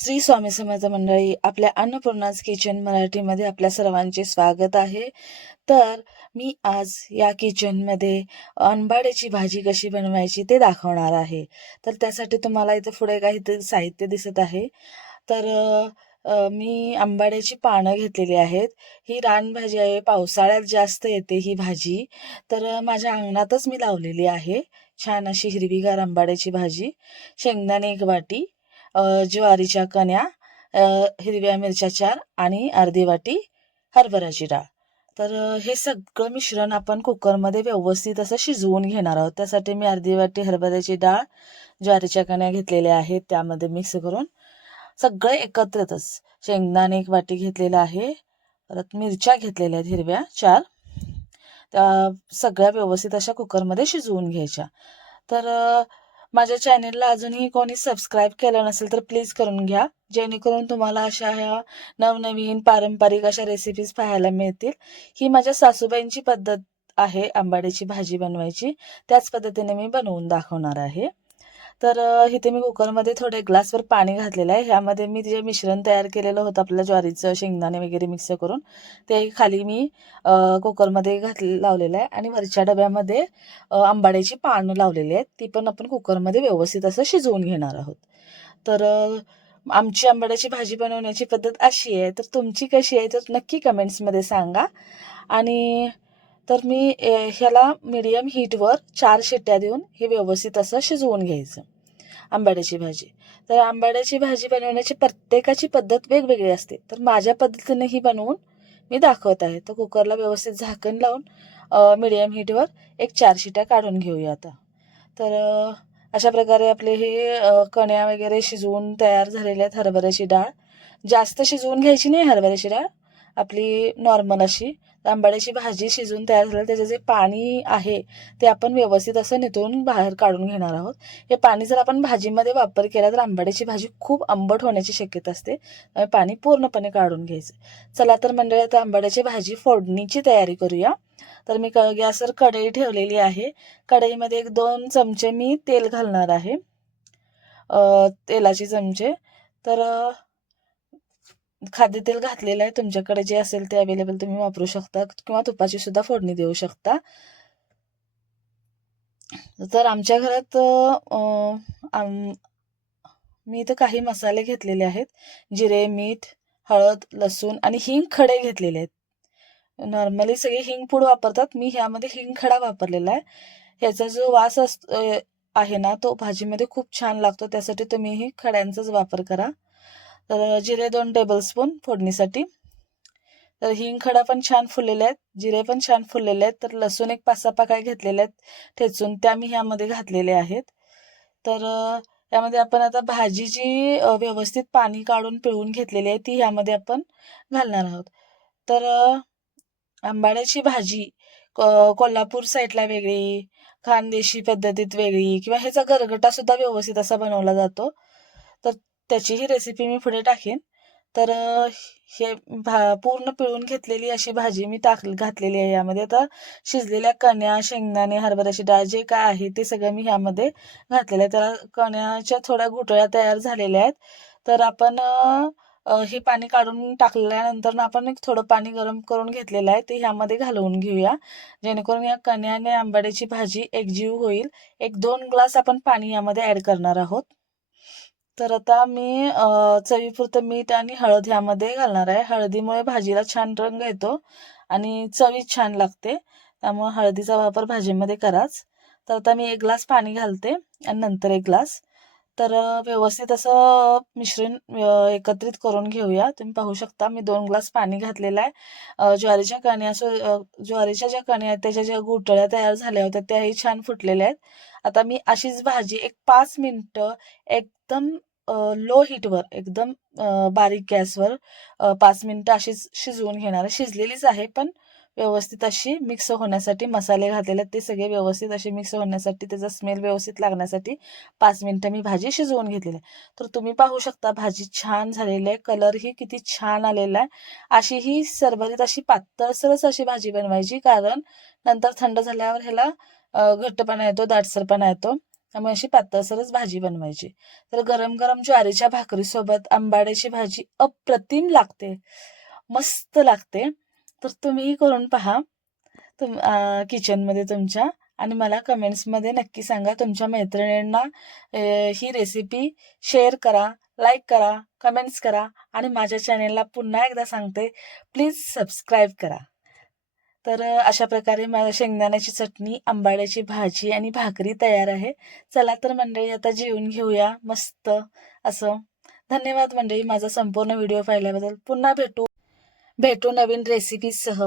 श्री स्वामी समर्थ मंडळी, आपल्या अन्नपूर्णाज किचन मराठीमध्ये आपल्या सर्वांचे स्वागत आहे. तर मी आज या किचनमध्ये आंबाड्याची भाजी कशी बनवायची ते दाखवणार आहे. तर त्यासाठी तुम्हाला इथे पुढे काही साहित्य दिसत आहे. तर मी आंबाड्याची पानं घेतलेली आहेत. ही रानभाजी आहे, पावसाळ्यात जास्त येते ही भाजी. तर माझ्या अंगणातच मी लावलेली आहे. छान अशी हिरवीगार आंबाड्याची भाजी. शेंगदाणे 1 वाटी, ज्वारीच्या कण्या, हिरव्या मिरच्या 4 आणि अर्धी वाटी हरभऱ्याची डाळ. तर हे सगळं मिश्रण आपण कुकरमध्ये व्यवस्थित असं शिजवून घेणार आहोत. त्यासाठी मी अर्धी वाटी हरभऱ्याची डाळ, ज्वारीच्या कण्या घेतलेल्या आहेत त्यामध्ये मिक्स करून सगळे एकत्रच. शेंगदाणे 1 वाटी घेतलेला आहे. परत मिरच्या घेतलेल्या आहेत हिरव्या 4. त्या सगळ्या व्यवस्थित अशा कुकरमध्ये शिजवून घ्यायच्या. तर माझ्या चॅनेलला अजूनही कोणी सबस्क्राईब केलं नसेल तर प्लीज करून घ्या, जेणेकरून तुम्हाला अशा ह्या नवनवीन पारंपरिक अशा रेसिपीज पाहायला मिळतील. ही माझ्या सासूबाईंची पद्धत आहे आंबाड्याची भाजी बनवायची. त्याच पद्धतीने मी बनवून दाखवणार आहे. तर इथे मी कुकरमध्ये थोडे ग्लासभर पाणी घातलेलं आहे. ह्यामध्ये मी जे मिश्रण तयार केलेलं होतं आपल्या ज्वारीचं, शेंगदाणे वगैरे मिक्स करून ते खाली मी कुकरमध्ये लावलेलं आहे. आणि वरच्या डब्यामध्ये आंबाड्याची पानं लावलेली आहेत. ती पण आपण कुकरमध्ये व्यवस्थित असं शिजवून घेणार आहोत. तर आमची आंबाड्याची भाजी बनवण्याची पद्धत अशी आहे. तर तुमची कशी आहे तर नक्की कमेंट्समध्ये सांगा. आणि तर मी ह्याला मीडियम हीटवर 4 शिट्ट्या देऊन हे व्यवस्थित असं शिजवून घ्यायचं आंबाड्याची भाजी. तर आंबाड्याची भाजी बनवण्याची प्रत्येकाची पद्धत वेगवेगळी असते. तर माझ्या पद्धतीने ही बनवून मी दाखवत आहे. तर कुकरला व्यवस्थित झाकण लावून मीडियम हीटवर 4 शिट्ट्या काढून घेऊया आता. तर अशा प्रकारे आपले हे कण्या वगैरे शिजवून तयार झालेले आहेत. हरभऱ्याची डाळ जास्त शिजवून घ्यायची नाही, हरभऱ्याची डाळ आपली नॉर्मल अशी. आंबाड्याची भाजी शिजून तयार झाली, त्याचं जे पाणी आहे ते आपण व्यवस्थित असं निथळून बाहेर काढून घेणार आहोत. हे पाणी जर आपण भाजीमध्ये वापर केला तर आंबाड्याची भाजी खूप आंबट होण्याची शक्यता असते. पाणी पूर्णपणे काढून घ्यायचं. चला तर मंडळी, आता आंबाड्याची भाजी फोडणीची तयारी करूया. तर मी गॅसवर कढई ठेवलेली आहे. कढईमध्ये 1-2 चमचे मी तेल घालणार आहे, तेलाचे चमचे. तर खाद्यतेल घातलेलं आहे. तुमच्याकडे जे असेल ते अवेलेबल तुम्ही वापरू शकता, किंवा तुपाची सुद्धा फोडणी देऊ शकता. तर आमच्या घरात मी इथं काही मसाले घेतलेले आहेत. जिरे, मीठ, हळद, लसूण आणि हिंग खडे घेतलेले आहेत. नॉर्मली सगळे हिंग पूड वापरतात, मी ह्यामध्ये हिंग खडा वापरलेला आहे. ह्याचा जो वास आहे ना तो भाजीमध्ये खूप छान लागतो. त्यासाठी तुम्ही ही खड्यांचाच वापर करा. तर जिरे 2 टेबलस्पून फोडणीसाठी. तर हिंग खडा पण छान फुललेले आहेत, जिरे पण छान फुललेले आहेत. तर लसूण 5-6 पाकळ्या घेतलेल्या आहेत ठेचून, त्या मी ह्यामध्ये घातलेल्या आहेत. तर यामध्ये आपण आता भाजी जी व्यवस्थित पाणी काढून पिळून घेतलेली आहे ती ह्यामध्ये आपण घालणार आहोत. तर आंबाड्याची भाजी कोल्हापूर साईडला वेगळी, खानदेशी पद्धतीत वेगळी, किंवा ह्याचा गरगटा सुद्धा व्यवस्थित असा बनवला जातो. तर त्याचीही रेसिपी मी पुढे टाकेन. तर हे पूर्ण पिळून घेतलेली अशी भाजी मी घातलेली आहे यामध्ये. आता शिजलेल्या कण्या, शेंगदाणे, हरभऱ्याची डाळ जे काय आहे ते सगळं मी ह्यामध्ये घातलेलं आहे. त्याला कण्याच्या थोड्या गुठळ्या तयार झालेल्या आहेत. तर आपण हे पाणी काढून टाकल्यानंतर आपण एक थोडं पाणी गरम करून घेतलेलं आहे ते ह्यामध्ये घालवून घेऊया, जेणेकरून या कण्या आणि आंबाड्याची भाजी एकजीव होईल. 1-2 ग्लास आपण पाणी यामध्ये ॲड करणार आहोत. तर आता मी चवीपुरतं मीठ आणि हळद ह्यामध्ये घालणार आहे. हळदीमुळे भाजीला छान रंग येतो आणि चवी छान लागते. त्यामुळे हळदीचा वापर भाजीमध्ये कराच. तर आता मी 1 ग्लास पाणी घालते आणि नंतर 1 ग्लास. तर व्यवस्थित असं मिश्रण एकत्रित करून घेऊया. तुम्ही पाहू शकता मी 2 ग्लास पाणी घातलेलं आहे. ज्वारीच्या ज्या कण्या आहेत त्याच्या ज्या गुठळ्या तयार झाल्या होत्या त्याही छान फुटलेल्या आहेत. आता मी अशीच भाजी 5 मिनिटं एकदम लो हीटवर, एकदम बारीक गॅसवर 5 मिनिटं अशीच शिजवून घेणार आहे. शिजलेलीच आहे, पण व्यवस्थित अशी मिक्स होण्यासाठी, मसाले घातलेले ते सगळे व्यवस्थित असे मिक्स होण्यासाठी, त्याचा स्मेल व्यवस्थित लागण्यासाठी 5 मिनिटं मी भाजी शिजवून घेतलेली आहे. तर तुम्ही पाहू शकता भाजी छान झालेली आहे, कलरही किती छान आलेला आहे. अशी ही सरबरीत अशी पातळसरच अशी भाजी बनवायची, कारण नंतर थंड झाल्यावर ह्याला घट्टपणा येतो, दाटसरपणा येतो. त्यामुळे अशी पातळसरच भाजी बनवायची. तर गरम गरम ज्वारीच्या भाकरीसोबत आंबाड्याची भाजी अप्रतिम लागते, मस्त लागते. तर तुम्हीही करून पहा किचनमध्ये तुमच्या, आणि मला कमेंट्समध्ये नक्की सांगा. तुमच्या मैत्रिणींना ही रेसिपी शेअर करा, लाईक करा, कमेंट्स करा, आणि माझ्या चॅनेलला पुन्हा एकदा सांगते, प्लीज सबस्क्राईब करा. तर अशा प्रकारे माझ्या शेंगदाण्याची चटणी, आंबाड्याची भाजी आणि भाकरी तयार आहे. चला तर मंडळी, आता जेवून घेऊया मस्त असं. धन्यवाद मंडळी माझा संपूर्ण व्हिडिओ पाहिल्याबद्दल. पुन्हा भेटू नवीन रेसिपीसह.